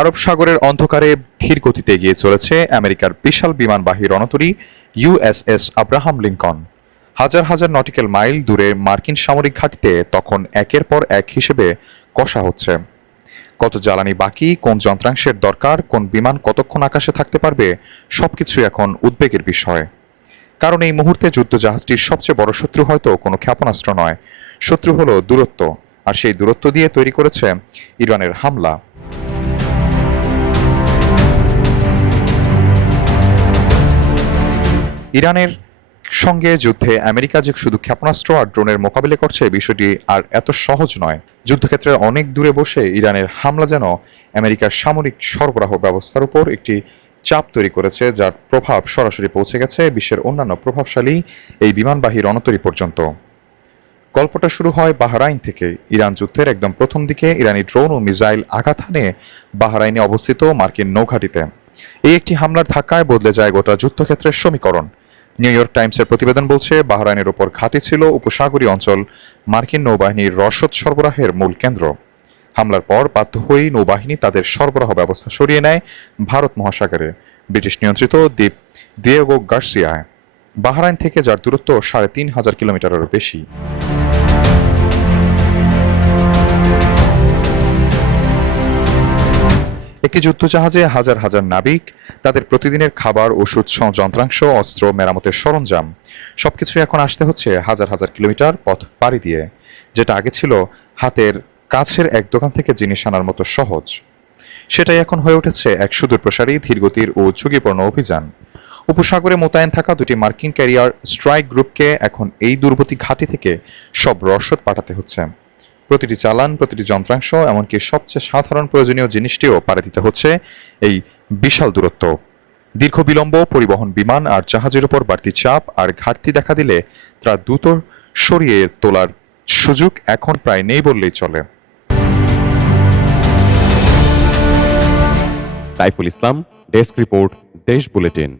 আরব সাগরের অন্ধকারে ধীর গতিতে এগিয়ে চলেছে আমেরিকার বিশাল বিমানবাহী রণতরী ইউএসএস আব্রাহাম লিঙ্কন। হাজার হাজার নটিক্যাল মাইল দূরে মার্কিন সামরিক ঘাঁটিতে তখন একের পর এক হিসেবে কষা হচ্ছে। কত জ্বালানি বাকি, কোন যন্ত্রাংশের দরকার, কোন বিমান কতক্ষণ আকাশে থাকতে পারবে, সবকিছু এখন উদ্বেগের বিষয়। কারণ এই মুহূর্তে যুদ্ধজাহাজটির সবচেয়ে বড় শত্রু হয়তো কোনো ক্ষেপণাস্ত্র নয়, শত্রু হলো দূরত্ব। আর সেই দূরত্ব দিয়ে তৈরি করেছে ইরানের হামলা। ইরানের সঙ্গে যুদ্ধে আমেরিকা যে শুধু ক্ষেপণাস্ত্র আর ড্রোনের মোকাবিলা করছে, বিষয়টি আর এত সহজ নয়। যুদ্ধক্ষেত্রে অনেক দূরে বসে ইরানের হামলা যেন আমেরিকার সামরিক সরবরাহ ব্যবস্থার উপর একটি চাপ তৈরি করেছে, যার প্রভাব সরাসরি পৌঁছে গেছে বিশ্বের অন্যান্য প্রভাবশালী এই বিমানবাহী রণতরী পর্যন্ত। গল্পটা শুরু হয় বাহরাইন থেকে। ইরান যুদ্ধের একদম প্রথম দিকে ইরানি ড্রোন ও মিসাইল আঘাত হানে বাহরাইনে অবস্থিত মার্কিন নৌঘাঁটিতে। এই একটি হামলার ধাক্কায় বদলে যায় গোটা যুদ্ধক্ষেত্রের সমীকরণ। নিউ ইয়র্ক টাইমসের প্রতিবেদন বলছে, বাহরাইনের ওপর ঘাঁটি ছিল উপসাগরীয় অঞ্চল মার্কিন নৌবাহিনীর রসদ সরবরাহের মূল কেন্দ্র। হামলার পর বাধ্য হয়েই নৌবাহিনী তাদের সরবরাহ ব্যবস্থা সরিয়ে নেয় ভারত মহাসাগরে ব্রিটিশ নিয়ন্ত্রিত দ্বীপ দিয়েগো গার্সিয়ায়, বাহরাইন থেকে, যার দূরত্ব ৩,৫০০ কিলোমিটারেরও বেশি। একটি যুদ্ধজাহাজে হাজার হাজার নাবিক, তাদের প্রতিদিনের খাবার, ওষুধ, যন্ত্রাংশ, অস্ত্র, মেরামতের সরঞ্জাম, সবকিছু এখন আসতে হচ্ছে হাজার হাজার কিলোমিটার পথ পাড়ি দিয়ে, যেটা আগে ছিল হাতের কাছের এক দোকান থেকে জিনিস আনার মতো সহজ। সেটাই এখন হয়ে উঠেছে এক সুদূরপ্রসারী, ধীরগতির ও ঝুঁকিপূর্ণ অভিযান। উপসাগরে মোতায়েন থাকা দুটি মার্কিন ক্যারিয়ার স্ট্রাইক গ্রুপকে এখন এই দূরবর্তী ঘাঁটি থেকে সব রসদ পাঠাতে হচ্ছে। প্রতিটি চালান, প্রতিটি যন্ত্রাংশ, এমনকি সবচেয়ে সাধারণ প্রয়োজনীয় জিনিসটিও পাড়ি দিতে হচ্ছে এই বিশাল দূরত্ব। দীর্ঘ বিলম্ব, পরিবহন বিমান আর জাহাজের উপর বাড়তি চাপ আর ঘাটতি দেখা দিলে তা দ্রুত সরিয়ে তোলার সুযোগ এখন প্রায় নেই বললেই চলে। সাইফুল ইসলাম, ডেস্ক রিপোর্ট, দেশ বুলেটিন।